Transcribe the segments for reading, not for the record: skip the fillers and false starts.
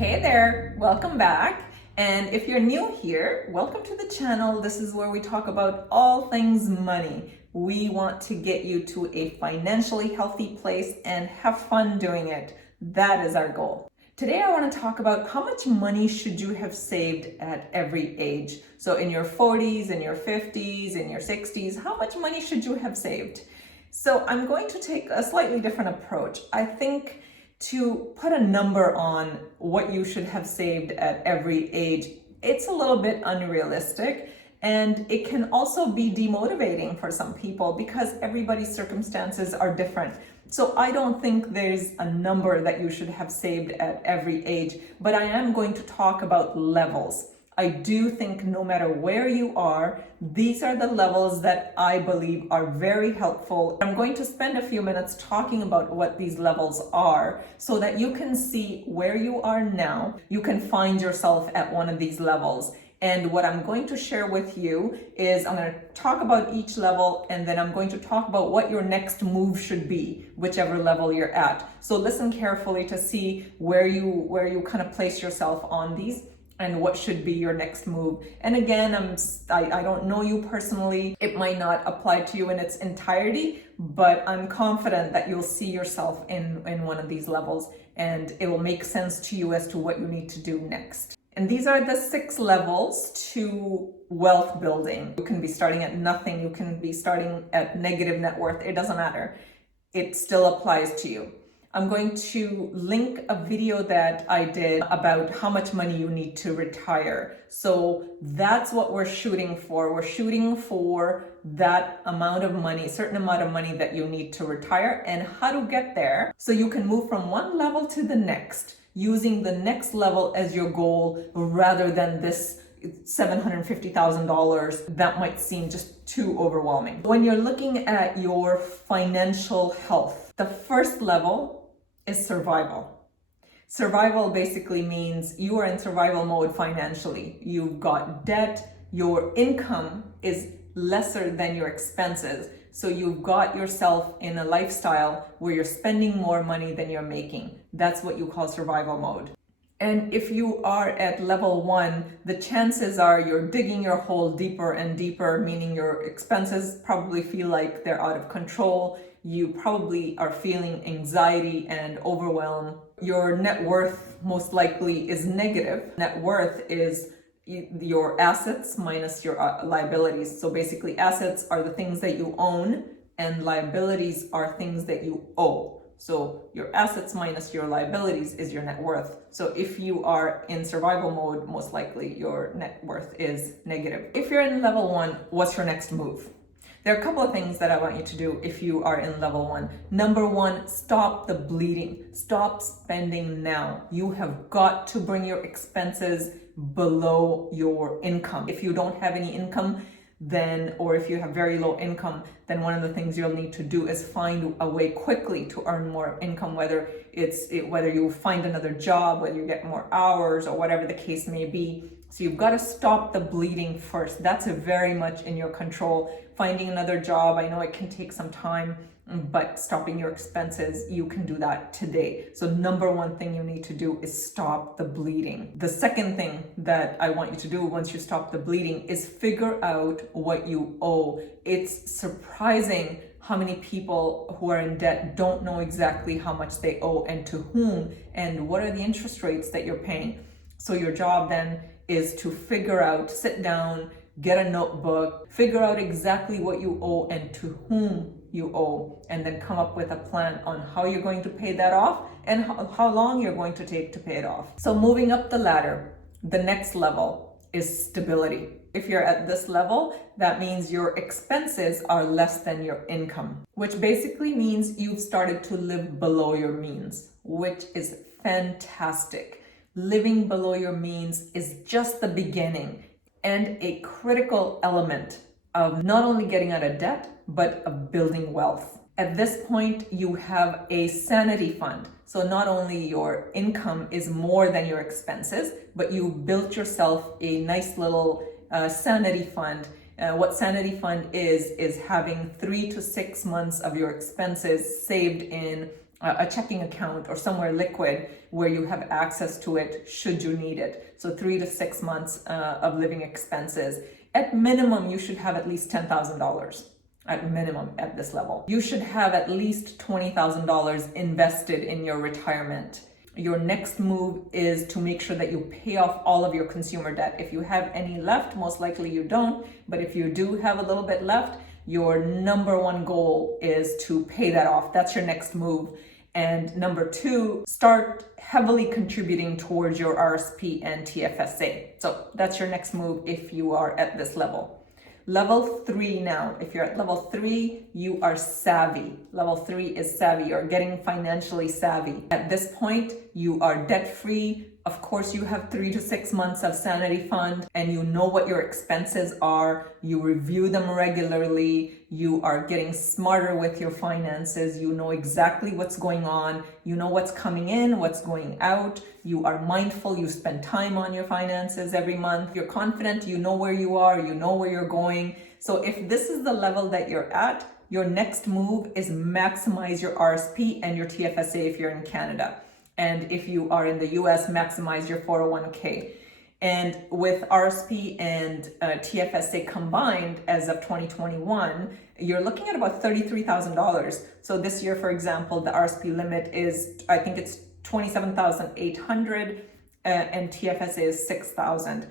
Hey there, welcome back. And if you're new here, welcome to the channel. This is where we talk about all things money. We want to get you to a financially healthy place and have fun doing it. That is our goal. Today I want to talk about how much money should you have saved at every age. So in your 40s, in your 50s, in your 60s, how much money should you have saved? So I'm going to take a slightly different approach. I think to put a number on what you should have saved at every age, it's a little bit unrealistic, and it can also be demotivating for some people because everybody's circumstances are different. So I don't think there's a number that you should have saved at every age, but I am going to talk about levels. I do think no matter where you are, these are the levels that I believe are very helpful. I'm going to spend a few minutes talking about what these levels are so that you can see where you are now. You can find yourself at one of these levels. And what I'm going to share with you is I'm going to talk about each level, and then I'm going to talk about what your next move should be, whichever level you're at. So listen carefully to see where you kind of place yourself on these and what should be your next move. And again, I don't know you personally. It might not apply to you in its entirety, but I'm confident that you'll see yourself in one of these levels, and it will make sense to you as to what you need to do next. And these are the 6 levels to wealth building. You can be starting at nothing. You can be starting at negative net worth. It doesn't matter. It still applies to you. I'm going to link a video that I did about how much money you need to retire. So that's what we're shooting for. We're shooting for that amount of money, certain amount of money that you need to retire, and how to get there so you can move from one level to the next, using the next level as your goal rather than this $750,000 that might seem just too overwhelming. When you're looking at your financial health, the first level is survival. Survival basically means you are in survival mode financially. You've got debt, your income is lesser than your expenses. So you've got yourself in a lifestyle where you're spending more money than you're making. That's what you call survival mode. And if you are at level 1, the chances are you're digging your hole deeper and deeper, meaning your expenses probably feel like they're out of control. You probably are feeling anxiety and overwhelm. Your net worth most likely is negative. Net worth is your assets minus your liabilities. So basically assets are the things that you own and liabilities are things that you owe. So your assets minus your liabilities is your net worth. So if you are in survival mode, most likely your net worth is negative. If you're in level 1, what's your next move? There are a couple of things that I want you to do if you are in level 1. Number 1, stop the bleeding. Stop spending now. You have got to bring your expenses below your income. If you don't have any income, or if you have very low income, then one of the things you'll need to do is find a way quickly to earn more income, whether you find another job, whether you get more hours, or whatever the case may be. So you've got to stop the bleeding first. That's very much in your control. Finding another job, I know it can take some time, but stopping your expenses, you can do that today. So number 1 thing you need to do is stop the bleeding. The second thing that I want you to do once you stop the bleeding is figure out what you owe. It's surprising how many people who are in debt don't know exactly how much they owe and to whom, and what are the interest rates that you're paying. So your job then is to sit down, get a notebook, figure out exactly what you owe and to whom you owe, and then come up with a plan on how you're going to pay that off and how long you're going to take to pay it off. So moving up the ladder, the next level is stability. If you're at this level, that means your expenses are less than your income, which basically means you've started to live below your means, which is fantastic. Living below your means is just the beginning and a critical element of not only getting out of debt, but of building wealth. At this point, you have a sanity fund. So not only your income is more than your expenses, but you built yourself a nice little sanity fund. What sanity fund is having 3 to 6 months of your expenses saved in a checking account or somewhere liquid where you have access to it should you need it. So 3 to 6 months of living expenses. At minimum, you should have at least $10,000 at minimum at this level. You should have at least $20,000 invested in your retirement. Your next move is to make sure that you pay off all of your consumer debt. If you have any left, most likely you don't, but if you do have a little bit left, your number one goal is to pay that off. That's your next move. And number two, start heavily contributing towards your RSP and TFSA. So that's your next move if you are at this level. Level 3 now, if you're at level 3, you are savvy. Level 3 is savvy. You're getting financially savvy. At this point, you are debt-free. Of course, you have 3 to 6 months of sanity fund and you know what your expenses are. You review them regularly. You are getting smarter with your finances. You know exactly what's going on. You know what's coming in, what's going out. You are mindful. You spend time on your finances every month. You're confident. You know where you are. You know where you're going. So if this is the level that you're at, your next move is maximize your RSP and your TFSA if you're in Canada. And if you are in the US, maximize your 401k. And with RSP and TFSA combined as of 2021, you're looking at about $33,000. So this year, for example, the RSP limit is, I think it's 27,800 and TFSA is 6,000,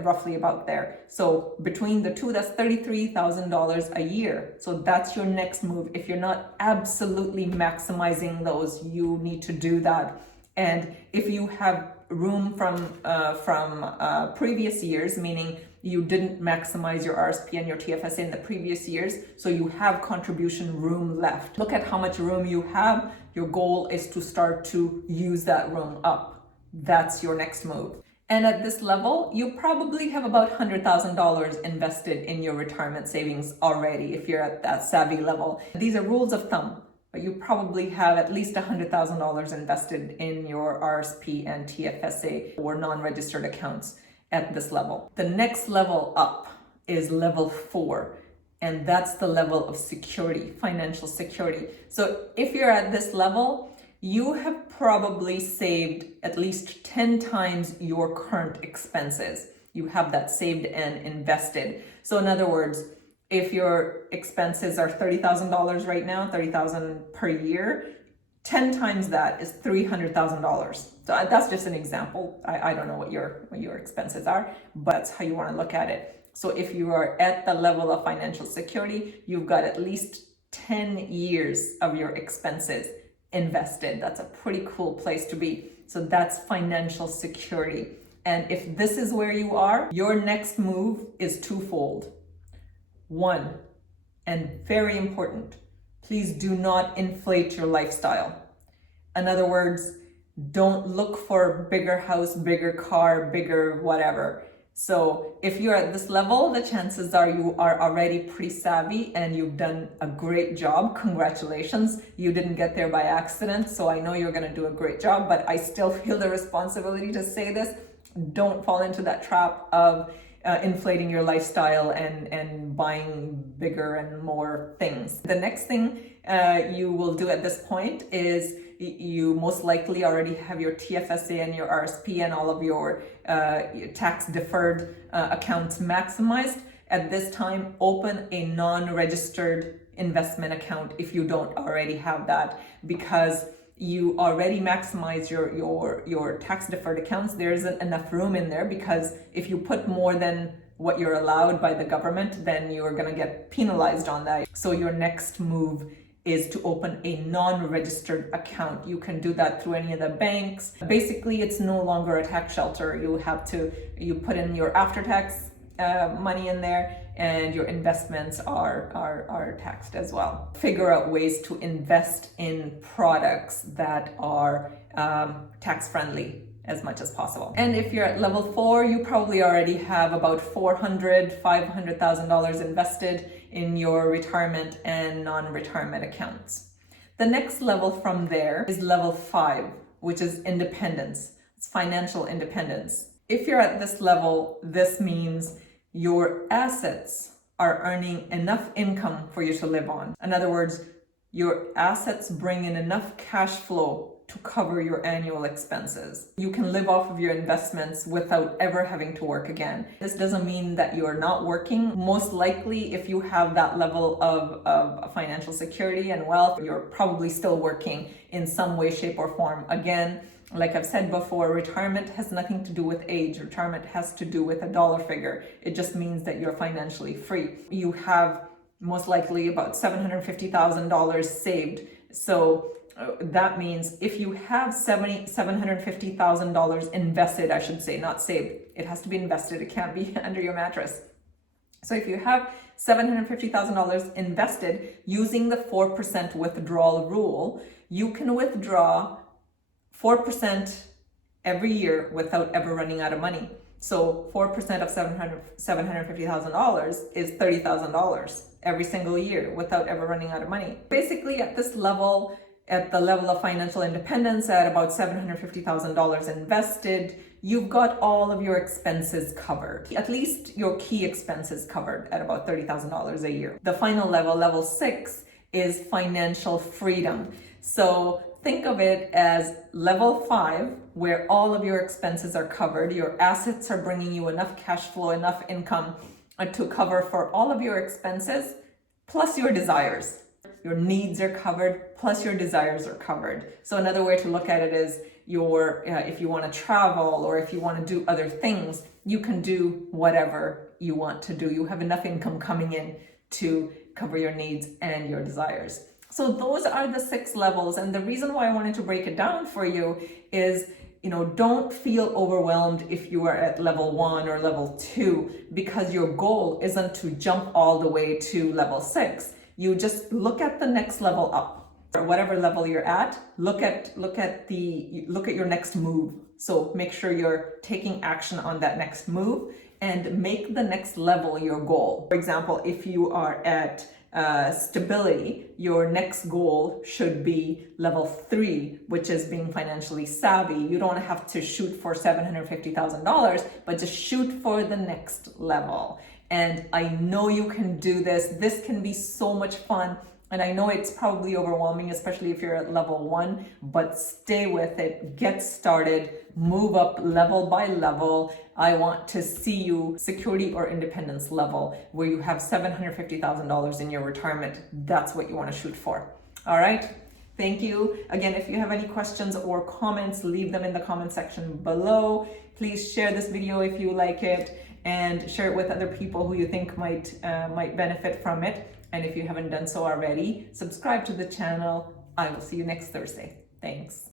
roughly about there. So between the two, that's $33,000 a year. So that's your next move. If you're not absolutely maximizing those, you need to do that. And if you have room from previous years, meaning you didn't maximize your RSP and your TFSA in the previous years, so you have contribution room left. Look at how much room you have. Your goal is to start to use that room up. That's your next move. And at this level, you probably have about $100,000 invested in your retirement savings already if you're at that savvy level. These are rules of thumb, but you probably have at least $100,000 invested in your RSP and TFSA or non-registered accounts at this level. The next level up is level 4, and that's the level of security, financial security. So if you're at this level, you have probably saved at least 10 times your current expenses. You have that saved and invested. So in other words, if your expenses are $30,000 right now, $30,000 per year, 10 times that is $300,000. So that's just an example. I don't know what your expenses are, but that's how you want to look at it. So if you are at the level of financial security, you've got at least 10 years of your expenses invested. That's a pretty cool place to be. So that's financial security. And if this is where you are, your next move is twofold. One, and very important, please do not inflate your lifestyle. In other words, don't look for bigger house, bigger car, bigger whatever. So if you're at this level, the chances are you are already pretty savvy and you've done a great job. Congratulations. You didn't get there by accident. So I know you're going to do a great job, but I still feel the responsibility to say this. Don't fall into that trap of inflating your lifestyle and buying bigger and more things. The next thing you will do at this point is you most likely already have your TFSA and your RSP and all of your tax deferred accounts maximized. At this time, open a non-registered investment account if you don't already have that, because you already maximize your tax deferred accounts. There isn't enough room in there, because if you put more than what you're allowed by the government, then you're going to get penalized on that. So your next move is to open a non-registered account. You can do that through any of the banks. Basically, it's no longer a tax shelter. You put in your after-tax money in there, and your investments are taxed as well. Figure out ways to invest in products that are tax-friendly as much as possible. And if you're at level 4, you probably already have about $500,000 invested in your retirement and non-retirement accounts. The next level from there is level 5, which is independence. It's financial independence. If you're at this level, this means your assets are earning enough income for you to live on. In other words, your assets bring in enough cash flow to cover your annual expenses. You can live off of your investments without ever having to work again. This doesn't mean that you're not working. Most likely, if you have that level of financial security and wealth, you're probably still working in some way, shape, or form. Again, like I've said before, retirement has nothing to do with age. Retirement has to do with a dollar figure. It just means that you're financially free. You have most likely about $750,000 saved. So that means if you have $750,000 invested, I should say, not saved. It has to be invested. It can't be under your mattress. So if you have $750,000 invested using the 4% withdrawal rule, you can withdraw 4% every year without ever running out of money. So 4% of $750,000 is $30,000 every single year without ever running out of money. Basically, at this level, at the level of financial independence, at about $750,000 invested, you've got all of your expenses covered. At least your key expenses covered at about $30,000 a year. The final level, level 6, is financial freedom. So think of it as level 5, where all of your expenses are covered. Your assets are bringing you enough cash flow, enough income to cover for all of your expenses, plus your desires. Your needs are covered, plus your desires are covered. So another way to look at it is if you want to travel or if you want to do other things, you can do whatever you want to do. You have enough income coming in to cover your needs and your desires. So those are the 6 levels. And the reason why I wanted to break it down for you is, don't feel overwhelmed if you are at level 1 or level 2, because your goal isn't to jump all the way to level 6. You just look at the next level up, or whatever level you're at. Look at your next move. So make sure you're taking action on that next move and make the next level your goal. For example, if you are at stability, your next goal should be level 3, which is being financially savvy. You don't have to shoot for $750,000, but just shoot for the next level. And I know you can do this. This can be so much fun. And I know it's probably overwhelming, especially if you're at level 1, but stay with it, get started, move up level by level. I want to see you security or independence level, where you have $750,000 in your retirement. That's what you want to shoot for. All right. Thank you. Again, if you have any questions or comments, leave them in the comment section below. Please share this video if you like it, and share it with other people who you think might benefit from it. And if you haven't done so already, subscribe to the channel. I will see you next Thursday. Thanks.